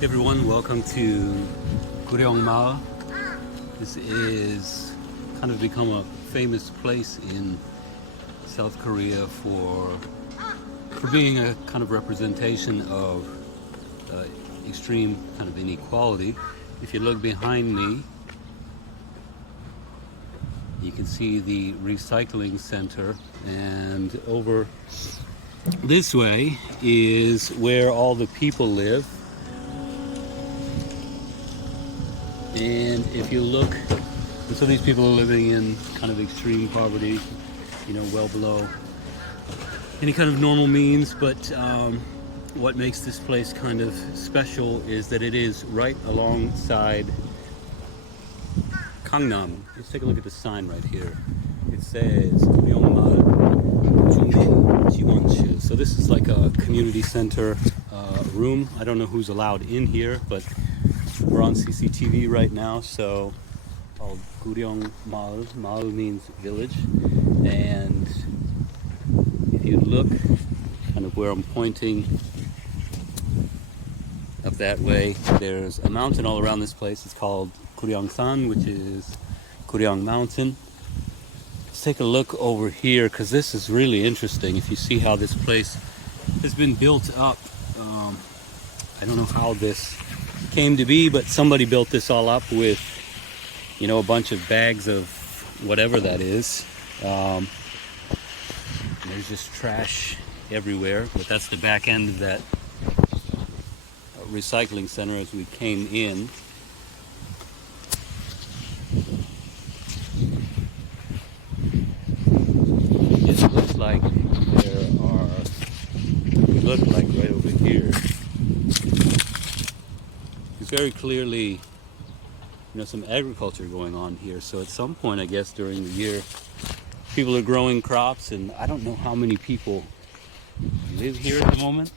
Hey everyone, welcome to Guryong Village. This is kind of become a famous place in South Korea for being a kind of representation of extreme kind of inequality. If you look behind me, you can see the recycling center, and over this way is where all the people live. And if you look, so these people are living in kind of extreme poverty, well below any kind of normal means. But what makes this place kind of special is that it is right alongside Gangnam. Let's take a look at the sign right here. It says Guryong Village. So this is like a community center room. I don't know who's allowed in here, but we're on CCTV right now. So called Guryong Village. Mal means village. And if you look kind of where I'm pointing up that way, there's a mountain all around this place. It's called Guryongsan, which is Guryong Mountain. Let's take a look over here, because this is really interesting. If you see how this place has been built up, I don't know how this came to be, but somebody built this all up with, a bunch of bags of whatever that is. There's just trash everywhere, but that's the back end of that recycling center as we came in. It looks like right over here. There's very clearly, some agriculture going on here. So at some point, I guess, during the year, people are growing crops, and I don't know how many people live here at the moment.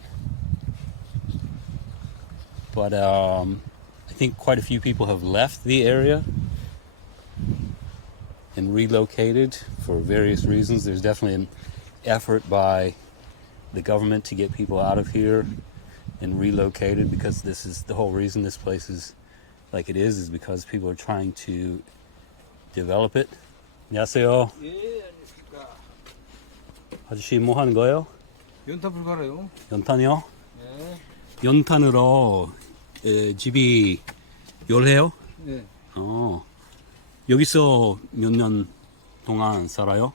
But I think quite a few people have left the area and relocated for various reasons. There's definitely an effort by the government to get people out of here and relocated, because this is the whole reason this place is like it is because people are trying to develop it. 안녕하세요. 예, 안녕하십니까. 아저씨 뭐 하는 거예요? 연탄 불가라요. 연탄이요? 네. 연탄으로 집이 요래요? 네. 여기서 몇 년 동안 살아요?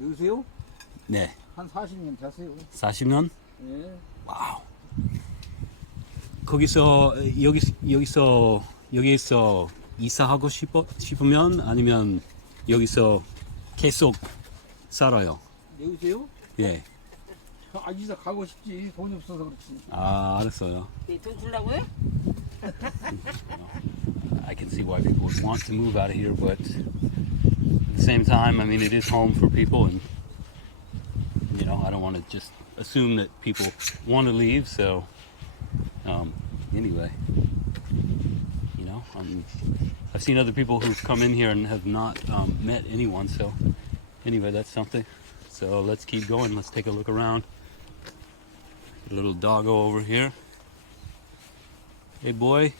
여기서요? 네. 한 40년 됐어요. 40년? 네. 와우. 여기서 이사하고 싶으면 아니면 여기서 계속 살아요? 여기서요? 예. 이사 가고 싶지. 돈이 없어서 그렇지. 아, 알았어요. 돈 주려고요? I can see why people would want to move out of here, but at the same time, I mean, it is home for people, and I don't want to just assume that people want to leave. So anyway, I've seen other people who've come in here and have not met anyone. So anyway, that's something. So let's keep going. Let's take a look around. A little doggo over here. Hey, boy.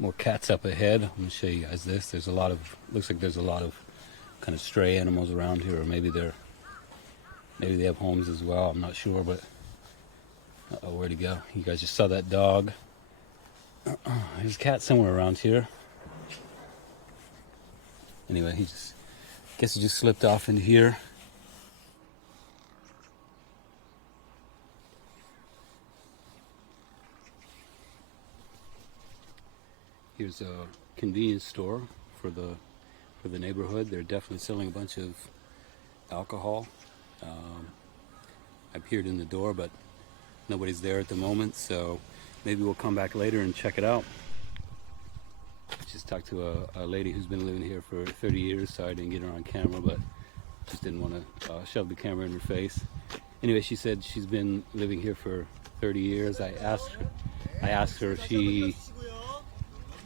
More cats up ahead. I'm gonna show you guys this. Looks like there's a lot of kind of stray animals around here, or maybe they have homes as well. I'm not sure, but where to go? You guys just saw that dog. There's a cat somewhere around here. Anyway, he just slipped off into here. Here's a convenience store for the neighborhood. They're definitely selling a bunch of alcohol. I peered in the door, but nobody's there at the moment, so maybe we'll come back later and check it out. Just talked to a lady who's been living here for 30 years, so I didn't get her on camera, but just didn't want to shove the camera in her face. Anyway, she said she's been living here for 30 years. I asked her if she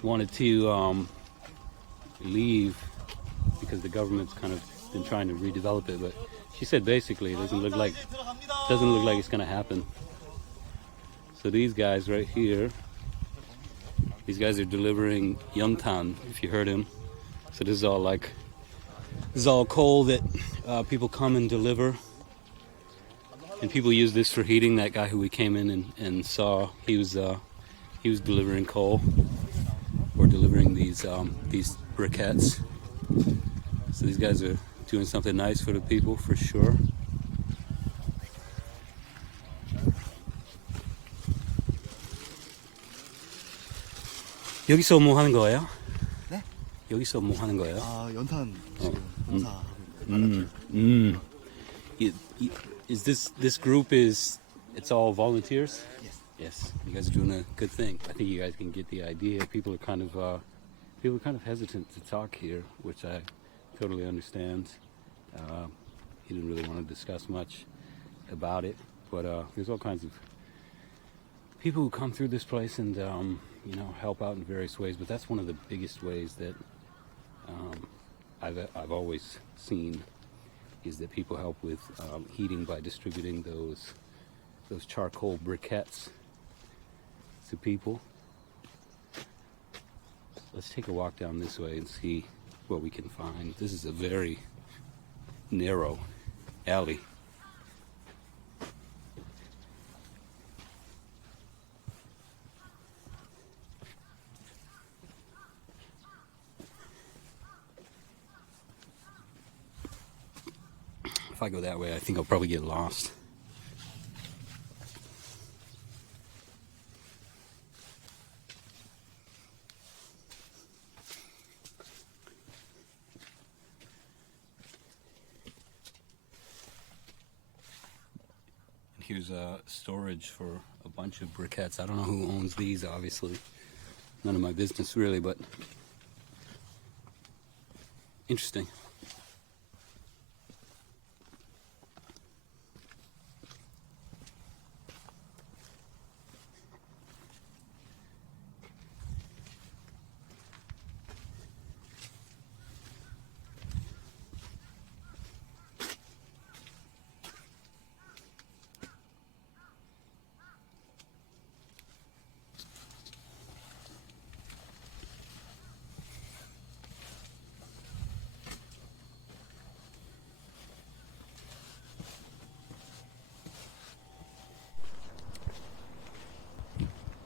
wanted to leave because the government's kind of been trying to redevelop it, but she said basically it doesn't look like it's going to happen. So these guys right here, these guys are delivering Yongtan, if you heard him. So this is all coal that people come and deliver. And people use this for heating. That guy who we came in and saw, he was delivering coal or delivering these briquettes. So these guys are doing something nice for the people for sure. 여기서 뭐 하는 거예요? 네? 여기서 뭐 하는 거예요? 연탄 지금 봉사하고 Is this group it's all volunteers? Yes. Yes. You guys are doing a good thing. I think you guys can get the idea. People are kind of hesitant to talk here, which I totally understand. He didn't really want to discuss much about it, but there's all kinds of people who come through this place and help out in various ways. But that's one of the biggest ways that I've always seen is that people help with heating by distributing those charcoal briquettes to people. Let's take a walk down this way and see what we can find. This is a very narrow alley. If I go that way, I think I'll probably get lost. Here's storage for a bunch of briquettes. I don't know who owns these, obviously. None of my business, really, but interesting.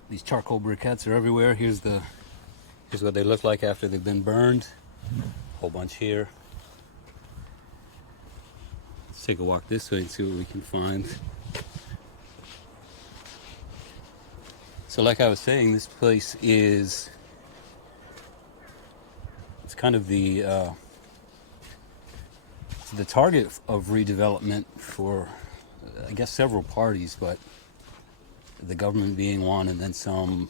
These charcoal briquettes are everywhere. Here's what they look like after they've been burned. A whole bunch here. Let's take a walk this way and see what we can find. So like I was saying, this place it's kind of the target of redevelopment for, I guess, several parties, but the government being one, and then some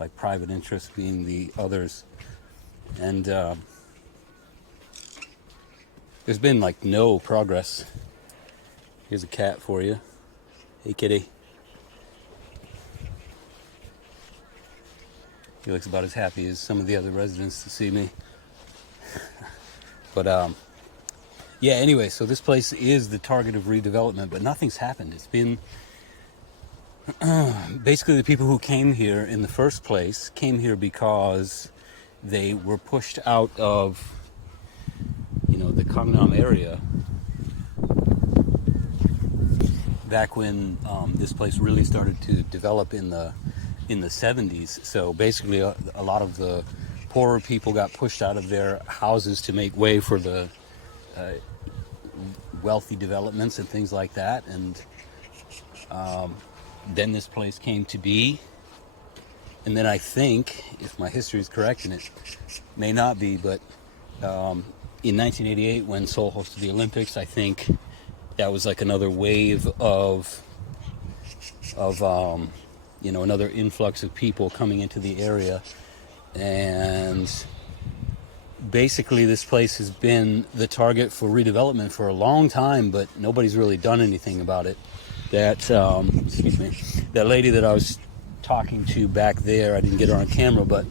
like private interests being the others. And there's been like no progress. Here's a cat for you. Hey kitty. He looks about as happy as some of the other residents to see me. But yeah, anyway, so this place is the target of redevelopment, but nothing's happened. It's been basically the people who came here in the first place came here because they were pushed out of the Gangnam area back when this place really started to develop in the 70s. So basically a lot of the poorer people got pushed out of their houses to make way for the wealthy developments and things like that. And then this place came to be. And then I think, if my history is correct, and it may not be, but in 1988 when Seoul hosted the Olympics, I think that was like another wave of another influx of people coming into the area. And basically this place has been the target for redevelopment for a long time, but nobody's really done anything about it. That excuse me, that lady that I was talking to back there, I didn't get her on camera, but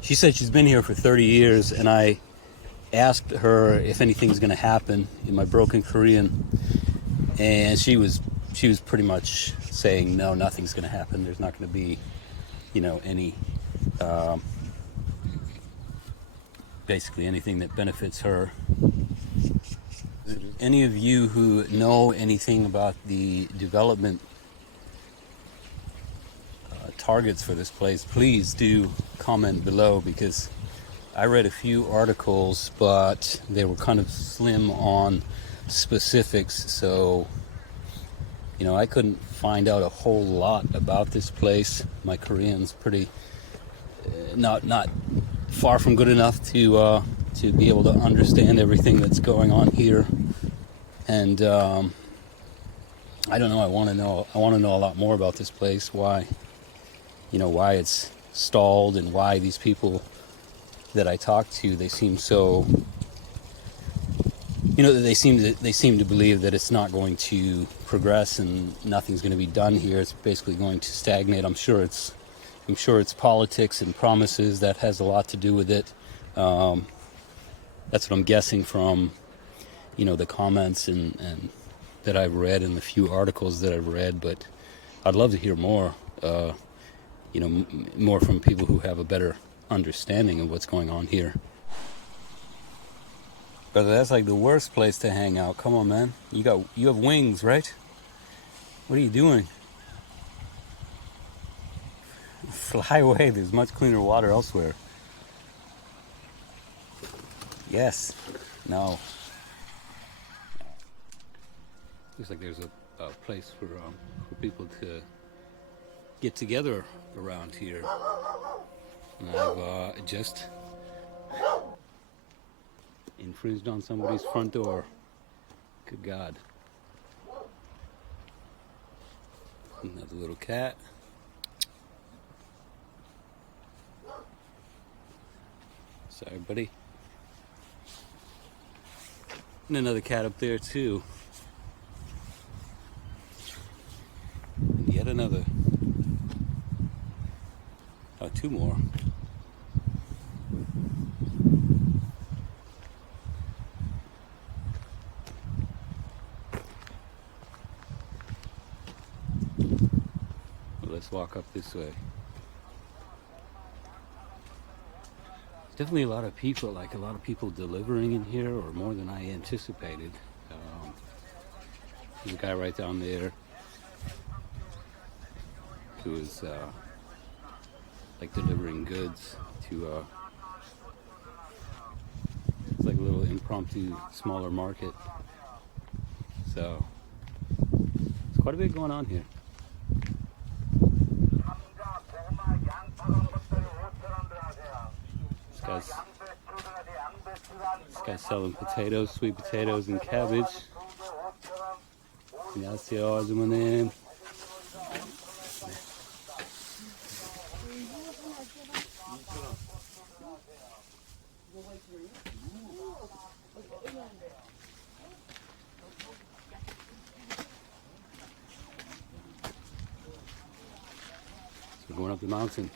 she said she's been here for 30 years, and I asked her if anything's going to happen in my broken Korean, and she was pretty much saying no, nothing's going to happen. There's not going to be, any basically anything that benefits her. Any of you who know anything about the development targets for this place, please do comment below, because I read a few articles, but they were kind of slim on specifics, so I couldn't find out a whole lot about this place. My Korean's pretty not far from good enough to be able to understand everything that's going on here, and I don't know. I want to know a lot more about this place. Why it's stalled, and why these people that I talk to, they seem so, they seem to believe that it's not going to progress and nothing's going to be done here. It's basically going to stagnate. I'm sure it's politics and promises that has a lot to do with it. That's what I'm guessing from the comments and that I've read and the few articles that I've read. But I'd love to hear more. More from people who have a better understanding of what's going on here. Brother, that's like the worst place to hang out. Come on, man. You have wings, right? What are you doing? Fly away. There's much cleaner water elsewhere. Yes. No. Looks like there's a place for people to get together around here. And I've just infringed on somebody's front door. Good God. Another little cat. Sorry, buddy. And another cat up there too. And yet another. Oh, two more. Well, let's walk up this way. Definitely a lot of people, delivering in here, or more than I anticipated. There's a guy right down there who is delivering goods to it's like a little impromptu smaller market. So it's quite a bit going on here. This guy's selling potatoes, sweet potatoes, and cabbage. 안녕하세요, 아주머님. So we're going up the mountain.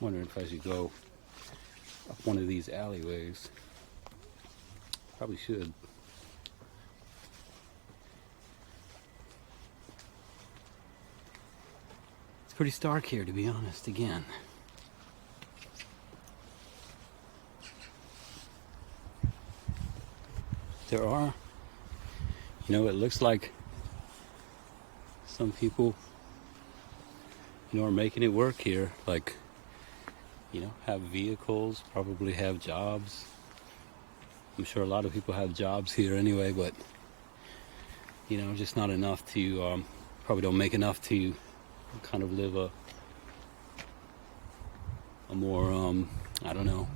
Wondering if I should go up one of these alleyways. Probably should. It's pretty stark here, to be honest, again. There are, it looks like some people, are making it work here. Like, have vehicles, probably have jobs. I'm sure a lot of people have jobs here anyway, but, just not enough to, probably don't make enough to kind of live a more, I don't know,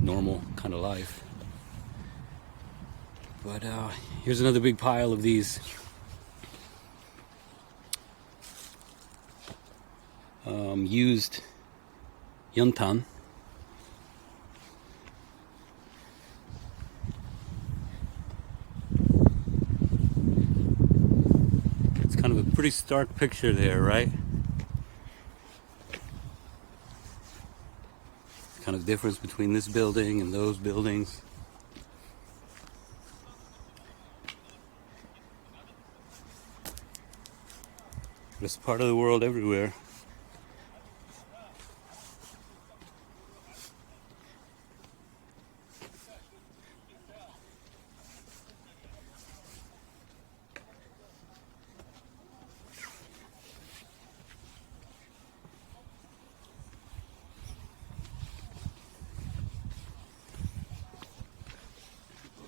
normal kind of life. But here's another big pile of these used yuntan. It's kind of a pretty stark picture there, right? Kind of difference between this building and those buildings. It's part of the world everywhere.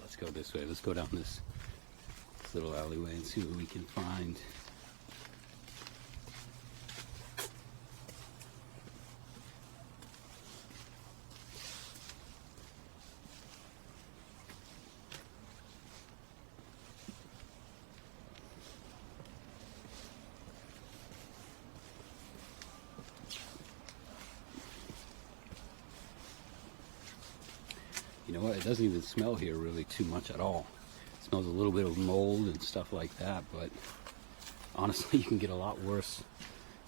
Let's go this way. Let's go down this little alleyway and see what we can find. You know what? It doesn't even smell here really too much at all. It smells a little bit of mold and stuff like that, but honestly, you can get a lot worse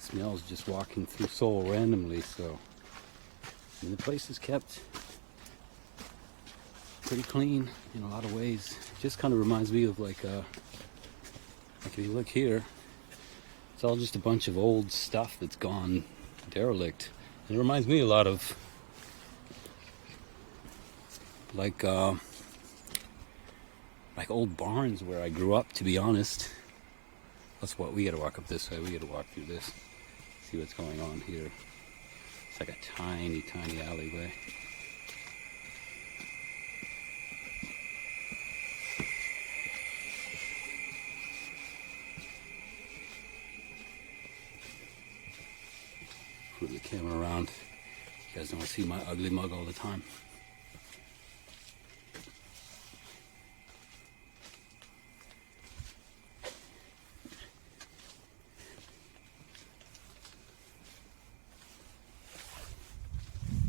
smells just walking through Seoul randomly. So, I mean, the place is kept pretty clean in a lot of ways. It just kind of reminds me of like if you look here, it's all just a bunch of old stuff that's gone derelict. It reminds me a lot of like old barns where I grew up, to be honest. That's what we gotta walk up this way. We gotta walk through this, see what's going on here. It's like a tiny, tiny alleyway. Move the camera around. You guys don't see my ugly mug all the time.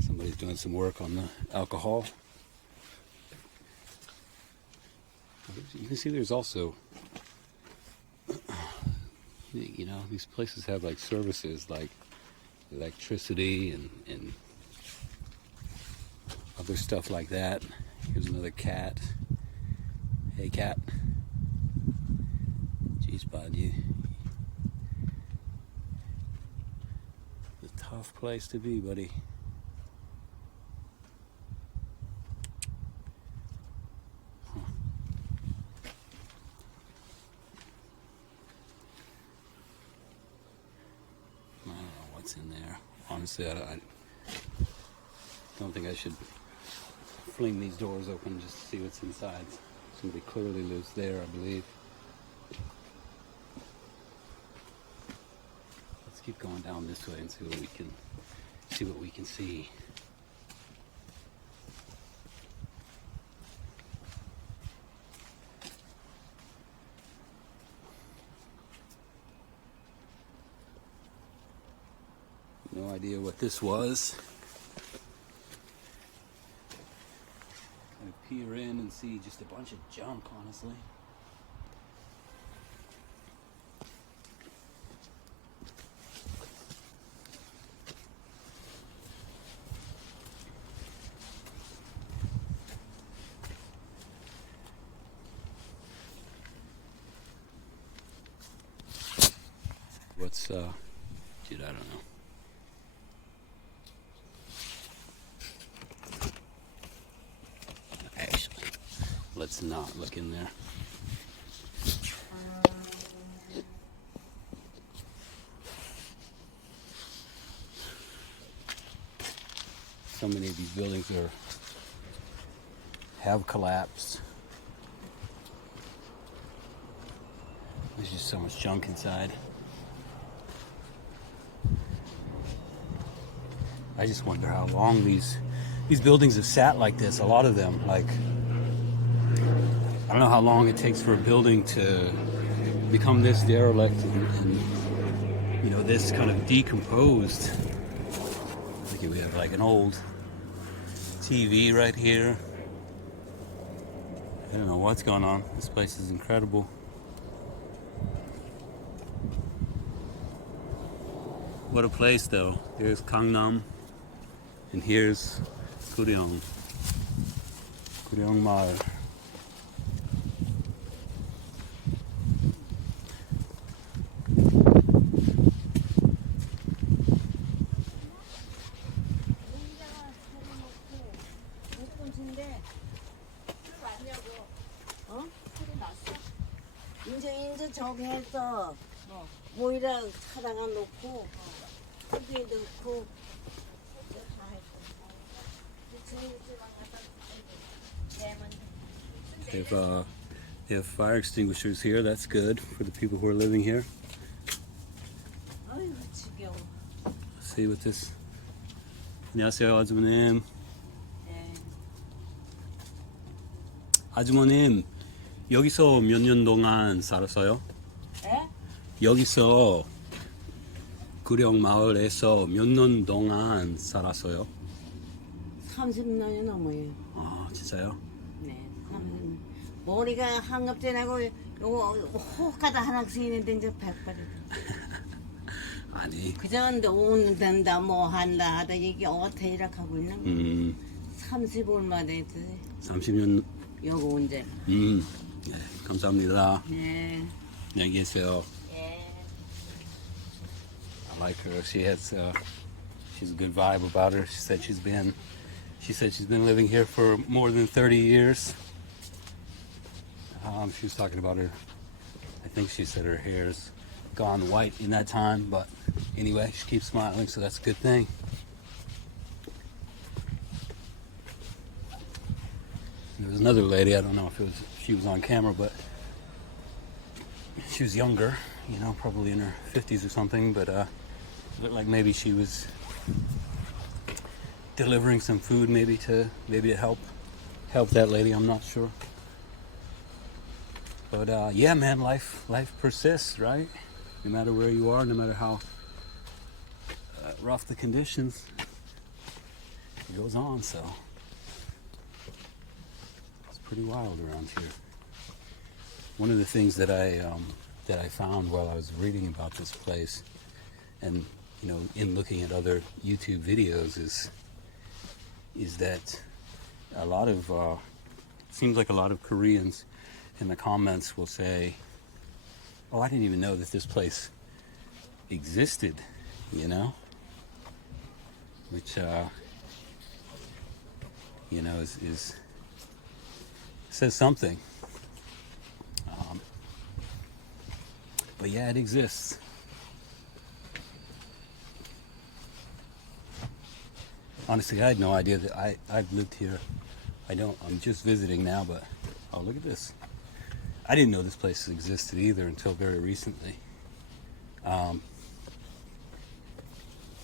Somebody's doing some work on the alcohol. You can see there's also, you know, these places have like services like electricity and other stuff like that. Here's another cat. Hey cat. Jeez, bud, you. It's a tough place to be, buddy. In there. Honestly, I don't think I should fling these doors open just to see what's inside. Somebody clearly lives there, I believe. Let's keep going down this way and see what we can see. No idea what this was. Kind of peer in and see just a bunch of junk, honestly. What's dude, I don't know. Let's not look in there. So many of these buildings have collapsed. There's just so much junk inside. I just wonder how long these buildings have sat like this. A lot of them, like, I don't know how long it takes for a building to become this derelict and you know, this kind of decomposed. Look, we have like an old TV right here. I don't know what's going on. This place is incredible. What a place, though. Here's Gangnam, and here's Guryong Maul. 이제 저기 해서 모이라 사다가 놓고 거기에 넣고 다 했고. They have fire extinguishers here. That's good for the people who are living here. 아이고 지겨워. Let's see what this. 안녕하세요, 아주머님. 아주머님, 여기서 몇 년 동안 살았어요? 에? 여기서 구령 마을에서 몇 년 동안 살았어요? 30년이 넘어요. 아, 진짜요? 네, 30년. 머리가 한갑제 나고 요거 호흡가다 하나씩 있는데 이제 100발이. 아니. 그전데 오는 된다 뭐 한다 하다 이게 어태이라 하고 있는 30얼마 됐지. 30년. 요거 언제? 네, 감사합니다. 네. 안녕히 계세요. 예. I like her. She has, she's a good vibe about her. She said she's been living here for more than 30 years. She was talking about her. I think she said her hair's gone white in that time, but anyway, she keeps smiling, so that's a good thing. There was another lady. I don't know if she was on camera, but she was younger, you know, probably in her 50s or something, but looked like maybe she was delivering some food maybe to help that lady. I'm not sure. But yeah, man, life persists, right? No matter where you are, no matter how rough the conditions, it goes on. So it's pretty wild around here. One of the things that I found while I was reading about this place, and you know, in looking at other YouTube videos, is that a lot of it seems like a lot of Koreans in the comments will say, "Oh, I didn't even know that this place existed," you know, which you know is says something. But yeah, it exists. Honestly, I had no idea that I've lived here. I'm just visiting now, but oh, look at this. I didn't know this place existed either until very recently.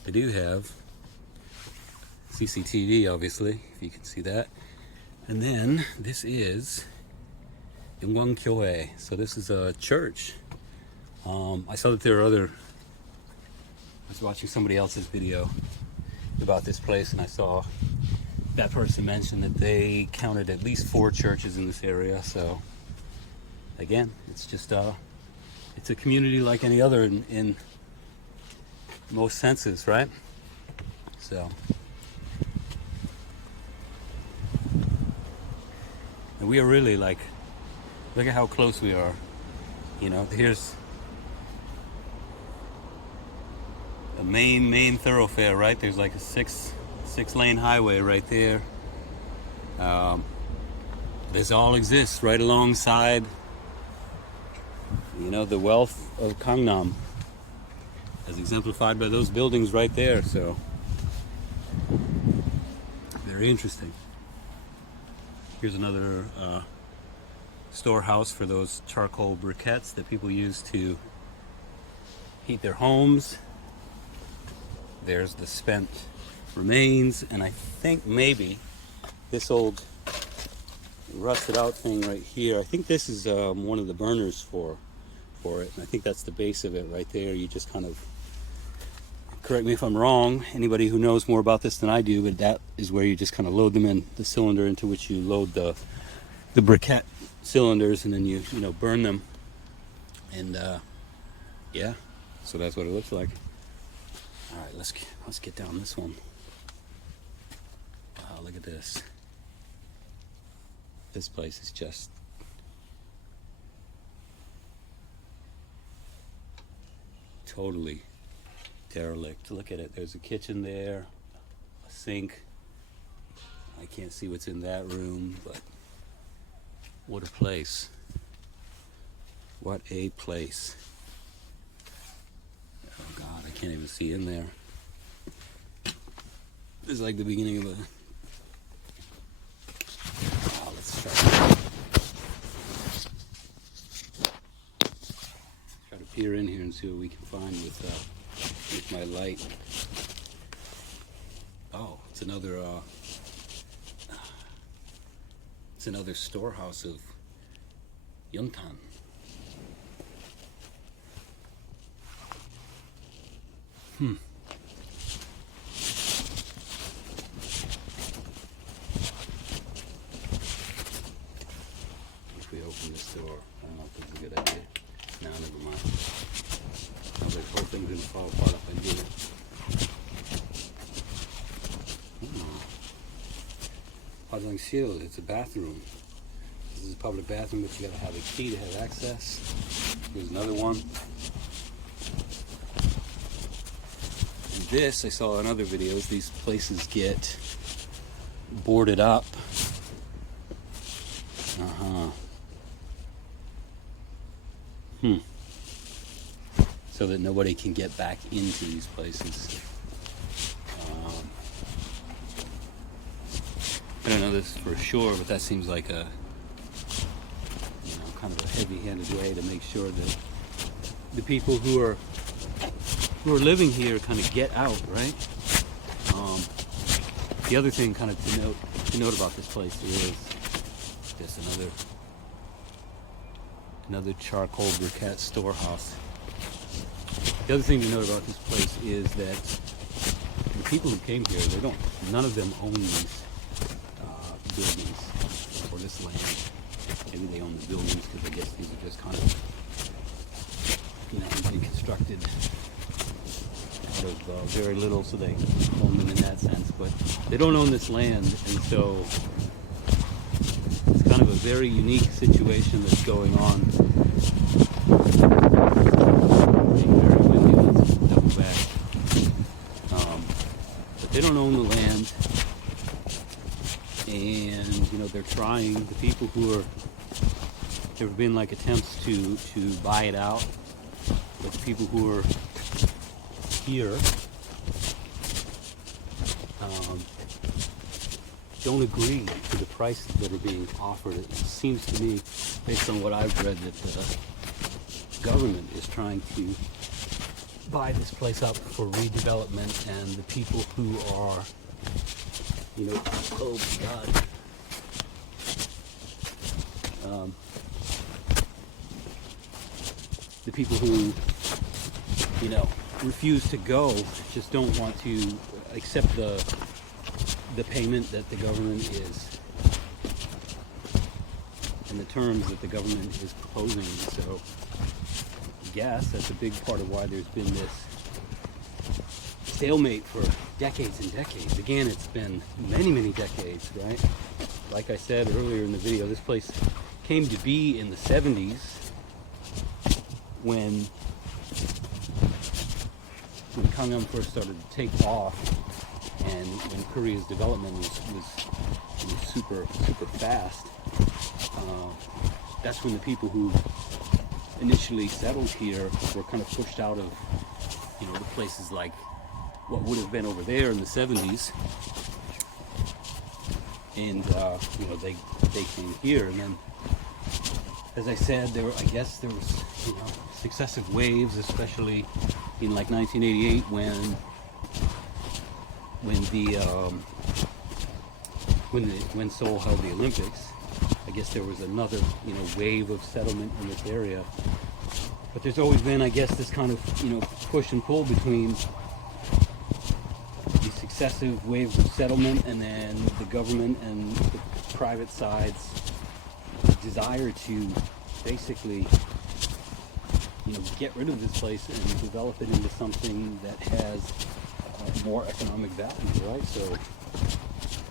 They do have CCTV, obviously, if you can see that. And then this is Gyeongwang. So this is a church. I saw that there are I was watching somebody else's video about this place, and I saw that person mention that they counted at least 4 churches in this area. So again, it's just it's a community like any other in most senses, right? So, and we are really like, look at how close we are. You know, here's a main thoroughfare, right? There's like a six lane highway right there. This all exists right alongside, you know, the wealth of Gangnam, as exemplified by those buildings right there. So very interesting. Here's another storehouse for those charcoal briquettes that people use to heat their homes. There's the spent remains, and I think maybe this old rusted out thing right here, I think this is one of the burners for it, and I think that's the base of it right there. You just kind of, correct me if I'm wrong, anybody who knows more about this than I do, but that is where you just kind of load them in the cylinder into which you load the briquette cylinders, and then you burn them, and yeah, so that's what it looks like. All right, let's get down this one. Wow, look at this. This place is just totally derelict. Look at it. There's a kitchen there, a sink. I can't see what's in that room, but what a place. What a place. Oh God, I can't even see in there. It's like the beginning of a... Wow, let's try to peer in here and see what we can find with my light. Oh, it's another storehouse of yuntan. If we open this door, I don't know if it's a good idea. No, never mind. Sounds like the whole thing's gonna fall apart up in here. Shield, it's a bathroom. This is a public bathroom, but you gotta have a key to have access. Here's another one. And this, I saw in other videos, these places get boarded up. So that nobody can get back into these places. I don't know this for sure, but that seems like a, kind of a heavy-handed way to make sure that the people who are living here kind of get out, right? The other thing, kind of to note about this place is just another charcoal briquette storehouse. The other thing to note about this place is that the people who came here, none of them own these buildings or this land. Maybe they own the buildings because I guess these are just kind of, easily constructed out of very little, so they own them in that sense. But they don't own this land, and so it's kind of a very unique situation that's going on. Very windy. Let's double back. But they don't own the land. And they're trying. The people who there have been like attempts to buy it out, but the people who are here don't agree to the prices that are being offered. It seems to me, based on what I've read, that the government is trying to buy this place up for redevelopment, and the people who are oh God. The people who, refuse to go just don't want to accept the payment that the government is, and the terms that the government is proposing. So I guess that's a big part of why there's been this stalemate for decades and decades. Again, it's been many, many decades, right? Like I said earlier in the video, this place came to be in the 70s when Gangnam first started to take off, and when Korea's development was super, super fast. That's when the people who initially settled here were kind of pushed out of, the places like what would have been over there in the 70s, and they came here, and then, as I said, there was successive waves, especially in like 1988 when when Seoul held the Olympics, I guess there was another, wave of settlement in this area. But there's always been, I guess, this kind of, push and pull between these successive waves of settlement and then the government and the private side's desire to basically, get rid of this place and develop it into something that has more economic value, right? So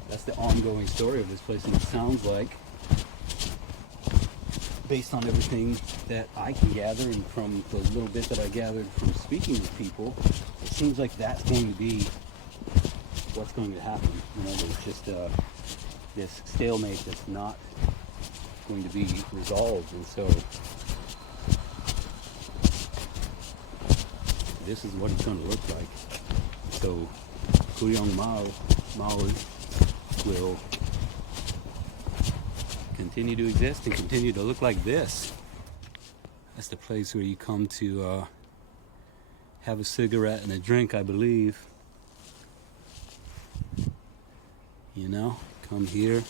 that's the ongoing story of this place, and it sounds like, based on everything that I can gather and from the little bit that I gathered from speaking with people, it seems like that's going to be what's going to happen. There's just this stalemate that's not going to be resolved, and so this is what it's going to look like. So Guryong Maul will continue to exist and continue to look like this. That's the place where you come to have a cigarette and a drink, I believe. Come here,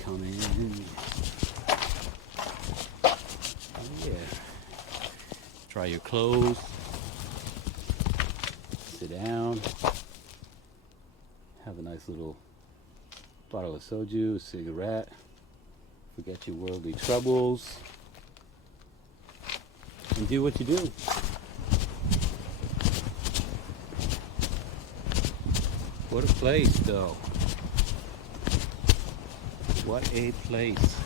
come in. Oh yeah. Dry your clothes. Sit down. Have a nice little bottle of soju, a cigarette. Forget your worldly troubles. And do what you do. What a place, though. What a place.